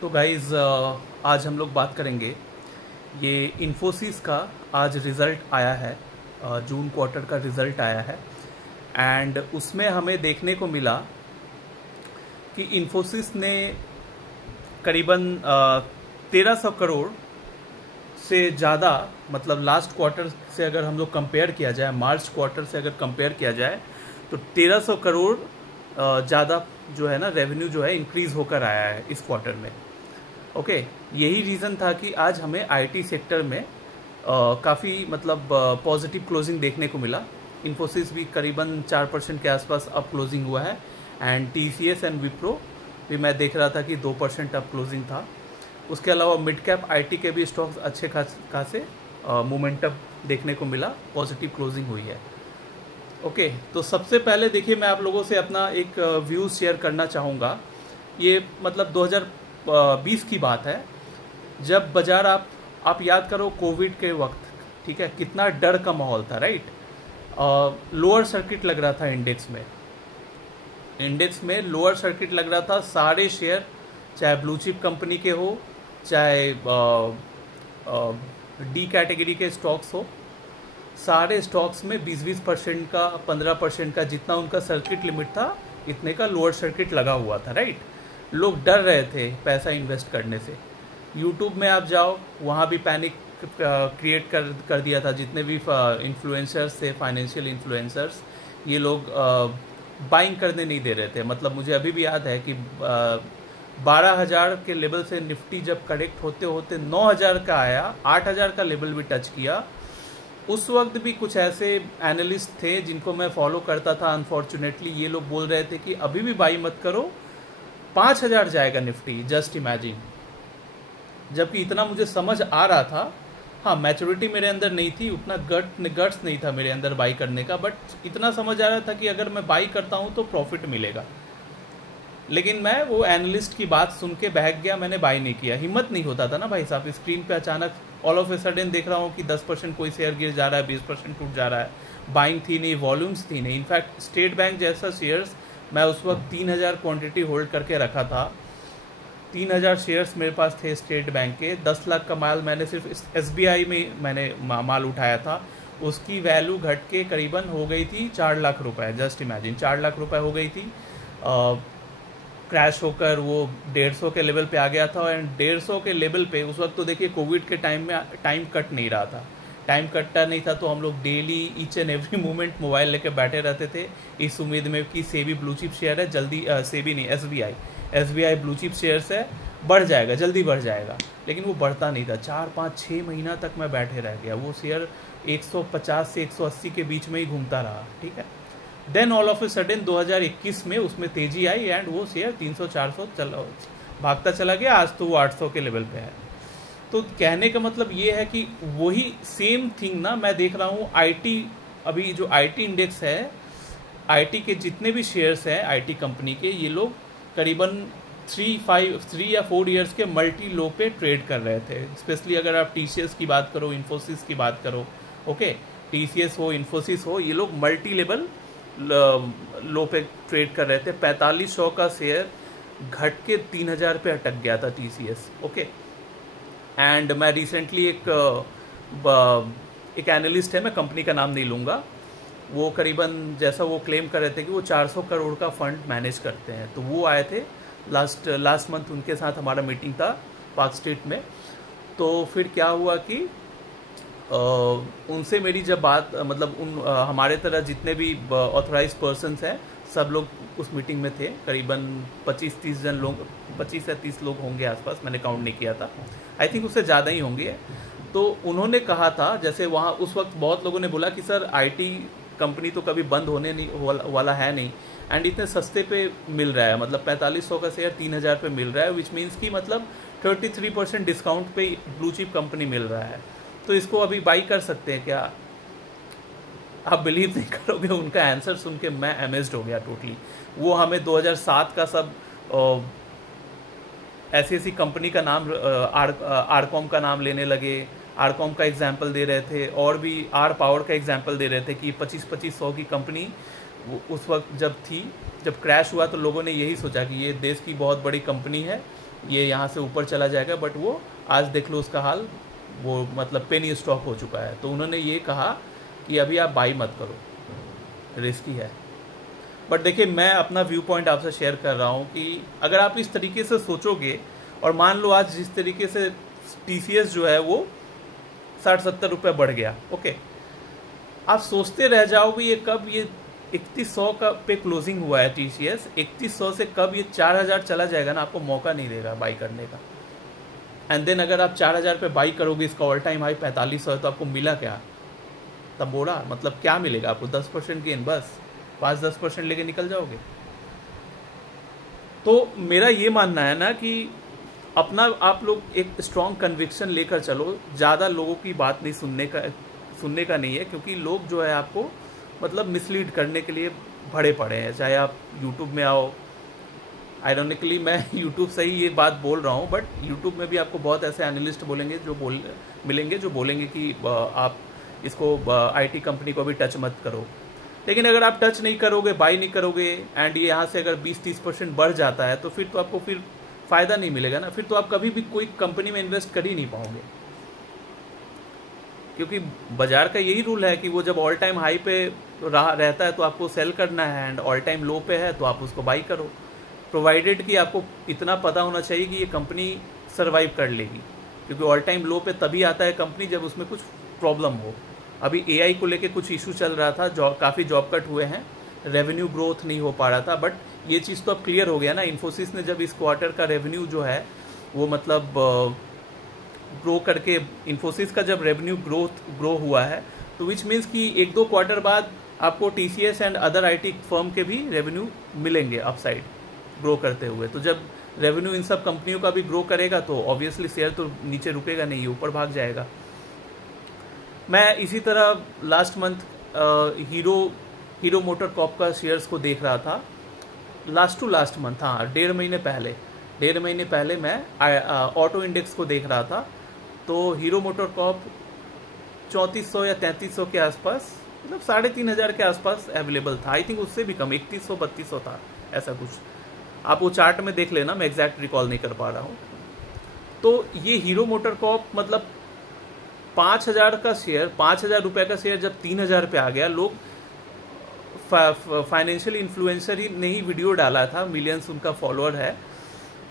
तो गाइज़ आज हम लोग बात करेंगे ये इन्फोसिस का। आज रिज़ल्ट आया है, जून क्वार्टर का रिज़ल्ट आया है एंड उसमें हमें देखने को मिला कि इन्फोसिस ने करीबन 1300 करोड़ से ज़्यादा, मतलब लास्ट क्वार्टर से अगर हम लोग कंपेयर किया जाए, मार्च क्वार्टर से अगर कंपेयर किया जाए तो 1300 करोड़ ज़्यादा जो है ना रेवेन्यू जो है इंक्रीज़ होकर आया है इस क्वार्टर में। ओके, यही रीज़न था कि आज हमें आईटी सेक्टर में काफ़ी मतलब पॉजिटिव क्लोजिंग देखने को मिला। इन्फोसिस भी करीबन 4% के आसपास अप क्लोजिंग हुआ है एंड टीसीएस एंड विप्रो भी मैं देख रहा था कि 2% अप क्लोजिंग था। उसके अलावा मिड कैप आईटी के भी स्टॉक्स अच्छे खासे मोमेंटम देखने को मिला, पॉजिटिव क्लोजिंग हुई है। ओके, तो सबसे पहले देखिए मैं आप लोगों से अपना एक व्यूज़ शेयर करना चाहूँगा। ये मतलब 2020 की बात है, जब बाज़ार आप याद करो कोविड के वक्त, ठीक है, कितना डर का माहौल था, राइट। लोअर सर्किट लग रहा था इंडेक्स में लोअर सर्किट लग रहा था। सारे शेयर चाहे ब्लू चिप कंपनी के हो, चाहे डी कैटेगरी के स्टॉक्स हो, सारे स्टॉक्स में 20% का, 15% का, जितना उनका सर्किट लिमिट था इतने का लोअर सर्किट लगा हुआ था, राइट। लोग डर रहे थे पैसा इन्वेस्ट करने से। यूट्यूब में आप जाओ, वहाँ भी पैनिक क्रिएट कर दिया था। जितने भी इन्फ्लुएंसर्स थे, फाइनेंशियल इन्फ्लुएंसर्स, ये लोग बाइंग करने नहीं दे रहे थे। मतलब मुझे अभी भी याद है कि 12,000 के लेवल से निफ्टी जब करेक्ट होते होते 9,000 का आया, 8,000 का लेवल भी टच किया। उस वक्त भी कुछ ऐसे एनालिस्ट थे जिनको मैं फॉलो करता था, अनफॉर्चुनेटली ये लोग बोल रहे थे कि अभी भी बाई मत करो, 5,000 जाएगा निफ्टी, जस्ट इमेजिन। जबकि इतना मुझे समझ आ रहा था, हाँ मैच्योरिटी मेरे अंदर नहीं थी, उतना गट्स नहीं था मेरे अंदर बाई करने का, बट इतना समझ आ रहा था कि अगर मैं बाई करता हूँ तो प्रॉफिट मिलेगा। लेकिन मैं वो एनालिस्ट की बात सुन के बहक गया, मैंने बाई नहीं किया। हिम्मत नहीं होता था ना भाई साहब। स्क्रीन पे अचानक ऑल ऑफ ए सडन देख रहा हूँ कि 10% कोई शेयर गिर जा रहा है, 20% टूट जा रहा है। बाइंग थी नहीं, वॉल्यूम्स थी नहीं। इनफैक्ट स्टेट बैंक जैसा शेयर्स मैं उस वक्त 3,000 क्वांटिटी होल्ड करके रखा था। 3,000 शेयर्स मेरे पास थे स्टेट बैंक के। 10 लाख का माल मैंने सिर्फ एसबीआई में मैंने माल उठाया था। उसकी वैल्यू घट के करीबन हो गई थी 4 लाख रुपए, जस्ट इमेजिन 4 लाख रुपए हो गई थी। क्रैश होकर वो 150 के लेवल पे आ गया था। एंड 150 के लेवल पे उस वक्त तो देखिए कोविड के टाइम में टाइम कट नहीं रहा था, टाइम कटता नहीं था, तो हम लोग daily each and every moment mobile लेके बैठे रहते थे इस उम्मीद में कि सेबी ब्लू चिप शेयर है, जल्दी सेबी नहीं, एसबीआई ब्लू चिप शेयर्स है, बढ़ जाएगा, जल्दी बढ़ जाएगा। लेकिन वो बढ़ता नहीं था। 4, 5, 6 महीना तक मैं बैठे रह गया। वो शेयर 150 से 180 के बीच में ही घूमता रहा, ठीक है। Then all of a sudden 2021 में उसमें तेजी आई एंड वो शेयर 300-400 भागता चला गया। आज तो वो 800 के लेवल पे है। तो कहने का मतलब ये है कि वही सेम थिंग ना मैं देख रहा हूँ आईटी। अभी जो आईटी इंडेक्स है, आईटी के जितने भी शेयर्स हैं आईटी कंपनी के, ये लोग करीबन 3 या 4 ईयर्स के मल्टी लो पे ट्रेड कर रहे थे। स्पेशली अगर आप टीसीएस की बात करो, इन्फोसिस की बात करो, ओके, टीसीएस हो, इन्फोसिस हो, ये लोग मल्टी लेवल लो पे ट्रेड कर रहे थे। 4500 का शेयर घट के 3,000 पे अटक गया था टीसीएस, ओके। एंड मैं रिसेंटली एक एनालिस्ट है, मैं कंपनी का नाम नहीं लूँगा, वो करीबन जैसा वो क्लेम कर रहे थे कि वो 400 करोड़ का फंड मैनेज करते हैं। तो वो आए थे लास्ट मंथ, उनके साथ हमारा मीटिंग था पार्क स्ट्रीट में। तो फिर क्या हुआ कि उनसे मेरी जब बात, मतलब हमारे तरह जितने भी ऑथराइज पर्सन्स हैं सब लोग उस मीटिंग में थे। करीबन 25-30 जन लोग, 25 या 30 लोग होंगे आसपास, मैंने काउंट नहीं किया था, आई थिंक उससे ज़्यादा ही होंगे। तो उन्होंने कहा था, जैसे वहाँ उस वक्त बहुत लोगों ने बोला कि सर आईटी कंपनी तो कभी बंद होने नहीं वाला है नहीं, एंड इतने सस्ते पे मिल रहा है। मतलब 4500 का शेयर 3,000 पे मिल रहा है, विच मीन्स कि मतलब 33% डिस्काउंट पे ब्लू चिप कंपनी मिल रहा है। तो इसको अभी बाई कर सकते हैं क्या? आप बिलीव नहीं करोगे, उनका आंसर सुन के मैं अमेज्ड हो गया टोटली। वो हमें 2007 का सब ऐसी कंपनी का नाम, आरकॉम का नाम लेने लगे। आरकॉम का एग्जाम्पल दे रहे थे, और भी आर पावर का एग्जाम्पल दे रहे थे कि 25-2500 की कंपनी उस वक्त जब क्रैश हुआ तो लोगों ने यही सोचा कि ये देश की बहुत बड़ी कंपनी है, ये यहाँ से ऊपर चला जाएगा, बट वो आज देख लो उसका हाल, वो मतलब पेनी स्टॉक हो चुका है। तो उन्होंने ये कहा कि अभी आप बाई मत करो, रिस्की है। बट देखिए, मैं अपना व्यू पॉइंट आपसे शेयर कर रहा हूँ कि अगर आप इस तरीके से सोचोगे, और मान लो आज जिस तरीके से TCS जो है वो 60-70 रुपये बढ़ गया, ओके, आप सोचते रह जाओगे ये कब ये 3100 का पे क्लोजिंग हुआ है TCS, 3100 से कब ये 4000 चला जाएगा ना, आपको मौका नहीं देगा बाई करने का। एंड देन अगर आप 4000 पे बाई करोगे, इसका ऑल टाइम हाई 4500 है, तो आपको मिला क्या? तब बोला मतलब क्या मिलेगा आपको? 10% गेन, बस 5-10% लेके निकल जाओगे। तो मेरा ये मानना है ना कि अपना आप लोग एक स्ट्रॉन्ग कन्विक्शन लेकर चलो, ज़्यादा लोगों की बात नहीं सुनने का नहीं है, क्योंकि लोग जो है आपको मतलब मिसलीड करने के लिए भरे पड़े हैं। चाहे आप यूट्यूब में आओ, आयरॉनिकली मैं यूट्यूब से ही ये बात बोल रहा हूँ, बट यूट्यूब में भी आपको बहुत ऐसे एनालिस्ट मिलेंगे जो बोलेंगे कि आप इसको IT कंपनी को भी टच मत करो। लेकिन अगर आप टच नहीं करोगे, बाई नहीं करोगे, एंड ये यहाँ से अगर 20-30% बढ़ जाता है, तो फिर तो आपको फिर फ़ायदा नहीं मिलेगा ना, फिर तो आप कभी भी कोई कंपनी में इन्वेस्ट कर ही नहीं पाओगे। क्योंकि बाजार का यही रूल है कि वो जब ऑल टाइम हाई पे रहता है तो आपको सेल करना है, एंड ऑल टाइम लो पे है तो आप उसको बाई करो, प्रोवाइडेड कि आपको इतना पता होना चाहिए कि ये कंपनी सर्वाइव कर लेगी। क्योंकि ऑल टाइम लो पे तभी आता है कंपनी जब उसमें कुछ प्रॉब्लम हो। अभी AI को लेके कुछ इशू चल रहा था, काफ़ी जॉब कट हुए हैं, रेवेन्यू ग्रोथ नहीं हो पा रहा था, बट ये चीज़ तो अब क्लियर हो गया ना। इन्फोसिस ने जब इस क्वार्टर का रेवेन्यू जो है वो मतलब ग्रो करके, इन्फोसिस का जब रेवेन्यू ग्रो हुआ है, तो विच मीन्स कि 1-2 क्वार्टर बाद आपको TCS and other IT firm के भी रेवेन्यू मिलेंगे अपसाइड ग्रो करते हुए। तो जब रेवेन्यू इन सब कंपनियों का भी ग्रो करेगा तो ऑब्वियसली शेयर तो नीचे रुकेगा नहीं, ऊपर भाग जाएगा। मैं इसी तरह last month hero motor Corp का शेयर्स को देख रहा था, लास्ट मंथ, हाँ 1.5 महीने पहले मैं ऑटो इंडेक्स को देख रहा था। तो हीरो मोटर कॉर्प 3400 या 3300 के आसपास, मतलब 3500 के आसपास अवेलेबल था। आई थिंक उससे भी कम 3100-3200 था, ऐसा कुछ। आप वो चार्ट में देख लेना, मैं एग्जैक्ट रिकॉल नहीं कर पा रहा हूँ। तो ये हीरो मोटर कॉर्प मतलब 5000 का शेयर, 5000 रुपये का शेयर जब 3000 पे आ गया, लोग फाइनेंशियल इन्फ्लुएंसर ही ने ही वीडियो डाला था, मिलियंस उनका फॉलोअर है,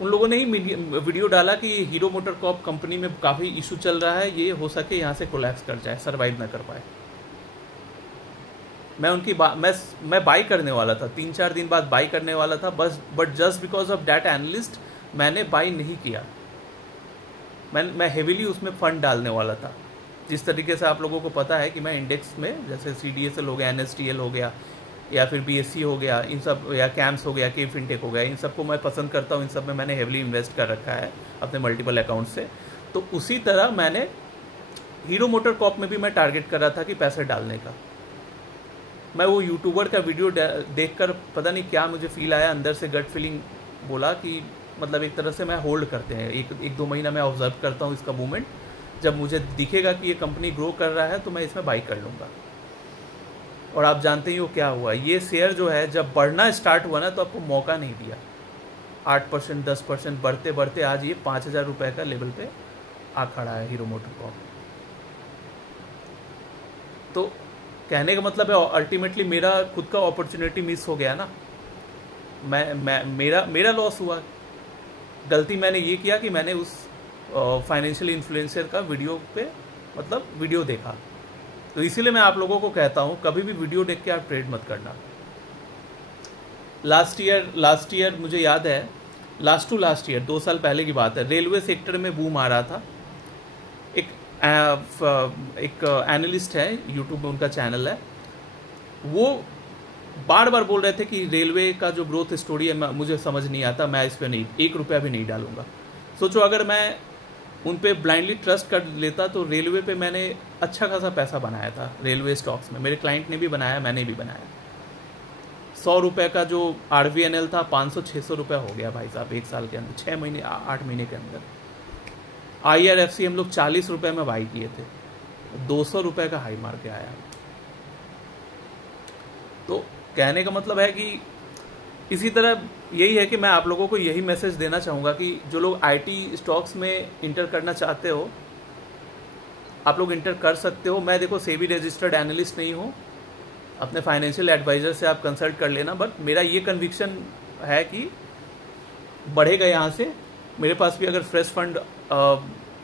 उन लोगों ने ही वीडियो डाला कि हीरो मोटर कॉर्प कंपनी में काफ़ी इशू चल रहा है, ये हो सके यहाँ से कोलैप्स कर जाए, सर्वाइव ना कर पाए। मैं उनकी मैं बाई करने वाला था, 3-4 दिन बाद बाई करने वाला था बस, but just because of that analyst मैंने बाई नहीं किया। मैं हेविली उसमें फंड डालने वाला था। जिस तरीके से आप लोगों को पता है कि मैं इंडेक्स में जैसे CDSL हो गया, NSDL हो गया, या फिर BSE हो गया, इन सब, या कैम्स हो गया, के फिनटेक हो गया, इन सबको मैं पसंद करता हूँ, इन सब में मैंने हेविली इन्वेस्ट कर रखा है अपने मल्टीपल अकाउंट से। तो उसी तरह मैंने हीरो मोटर कॉर्प में भी मैं टारगेट कर रहा था कि पैसे डालने का। मैं वो यूट्यूबर का वीडियो देखकर पता नहीं क्या मुझे फील आया, अंदर से गट फीलिंग बोला कि मतलब एक तरह से मैं होल्ड करते हैं, 1-2 महीना मैं ऑब्जर्व करता हूँ इसका मूवमेंट, जब मुझे दिखेगा कि ये कंपनी ग्रो कर रहा है तो मैं इसमें बाई कर लूँगा। और आप जानते ही हो क्या हुआ, ये शेयर जो है जब बढ़ना स्टार्ट हुआ ना तो आपको मौका नहीं दिया। 8%, 10% बढ़ते बढ़ते आज ये 5000 रुपये का लेवल पे आ खड़ा है हीरो मोटर कॉर्प। तो कहने का मतलब है अल्टीमेटली मेरा खुद का अपॉर्चुनिटी मिस हो गया ना, मेरा लॉस हुआ। गलती मैंने ये किया कि मैंने उस फाइनेंशियल इन्फ्लुएंसर का वीडियो पे मतलब वीडियो देखा। तो इसीलिए मैं आप लोगों को कहता हूँ कभी भी वीडियो देख के आप ट्रेड मत करना। लास्ट ईयर मुझे याद है, लास्ट ईयर 2 साल पहले की बात है, रेलवे सेक्टर में बूम आ रहा था। एक एनालिस्ट है, यूट्यूब में उनका चैनल है, वो बार बार बोल रहे थे कि रेलवे का जो ग्रोथ स्टोरी है मुझे समझ नहीं आता, मैं इस पर नहीं 1 रुपया भी नहीं डालूंगा। सोचो अगर मैं उन पे ब्लाइंडली ट्रस्ट कर लेता तो रेलवे पे मैंने अच्छा खासा पैसा बनाया था, रेलवे स्टॉक्स में। मेरे क्लाइंट ने भी बनाया, मैंने भी बनाया। 100 रुपये का जो RVNL था 500-600 रुपये हो गया भाई साहब 1 साल के अंदर, 6 महीने 8 महीने के अंदर। IRFC हम लोग 40 रुपये में बाई किए थे, 200 रुपये का हाई मार के आया। तो कहने का मतलब है कि इसी तरह यही है कि मैं आप लोगों को यही मैसेज देना चाहूँगा कि जो लोग आईटी स्टॉक्स में इंटर करना चाहते हो, आप लोग इंटर कर सकते हो। मैं देखो सेबी रजिस्टर्ड एनालिस्ट नहीं हूँ, अपने फाइनेंशियल एडवाइज़र से आप कंसल्ट कर लेना, बट मेरा ये कन्विक्शन है कि बढ़ेगा यहाँ से। मेरे पास भी अगर फ्रेश फंड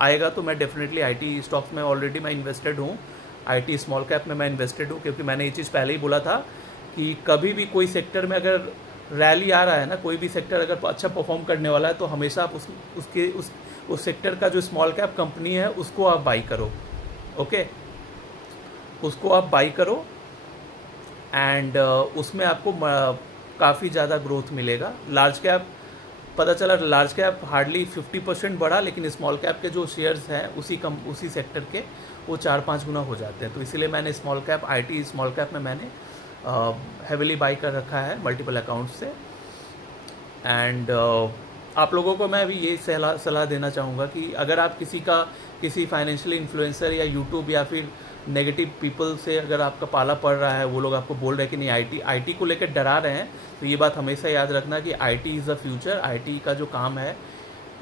आएगा तो मैं डेफिनेटली आईटी स्टॉक्स में ऑलरेडी मैं इन्वेस्टेड हूँ, आईटी स्मॉल कैप में मैं इन्वेस्टेड हूँ, क्योंकि मैंने ये चीज़ पहले ही बोला था कि कभी भी कोई सेक्टर में अगर रैली आ रहा है ना, कोई भी सेक्टर अगर अच्छा परफॉर्म करने वाला है तो हमेशा आप उस सेक्टर का जो स्मॉल कैप कंपनी है उसको आप बाई करो। ओके, उसको आप बाई करो एंड उसमें आपको काफ़ी ज़्यादा ग्रोथ मिलेगा। लार्ज कैप पता चला लार्ज कैप हार्डली 50% बढ़ा, लेकिन स्मॉल कैप के जो शेयर्स हैं उसी सेक्टर के वो 4-5 गुना हो जाते हैं। तो इसीलिए मैंने small cap IT small cap में मैंने हेविली बाई कर रखा है मल्टीपल अकाउंट से। एंड आप लोगों को मैं भी ये सलाह देना चाहूँगा कि अगर आप किसी फाइनेंशियल इन्फ्लुएंसर या यूट्यूब या फिर नेगेटिव पीपल से अगर आपका पाला पड़ रहा है, वो लोग आपको बोल रहे हैं कि नहीं आईटी को लेकर डरा रहे हैं, तो ये बात हमेशा याद रखना कि IT is the future. IT का जो काम है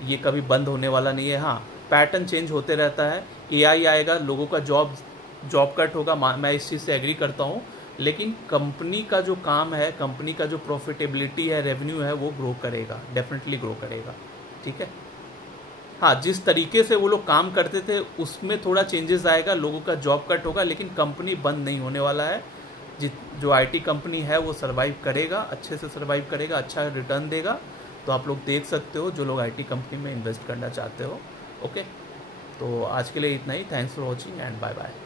ये कभी बंद होने वाला नहीं है। हाँ, पैटर्न चेंज होते रहता है, एआई आएगा, लोगों का जॉब कट होगा, मैं इस चीज़ से एग्री करता हूँ, लेकिन कंपनी का जो काम है, कंपनी का जो प्रॉफिटेबिलिटी है, रेवेन्यू है, वो ग्रो करेगा, डेफिनेटली ग्रो करेगा। ठीक है, हाँ, जिस तरीके से वो लोग काम करते थे उसमें थोड़ा चेंजेस आएगा, लोगों का जॉब कट होगा, लेकिन कंपनी बंद नहीं होने वाला है। जो आईटी कंपनी है वो सर्वाइव करेगा, अच्छे से सर्वाइव करेगा, अच्छा रिटर्न देगा। तो आप लोग देख सकते हो जो लोग आईटी कंपनी में इन्वेस्ट करना चाहते हो। ओके, तो आज के लिए इतना ही। Thanks for watching and bye bye.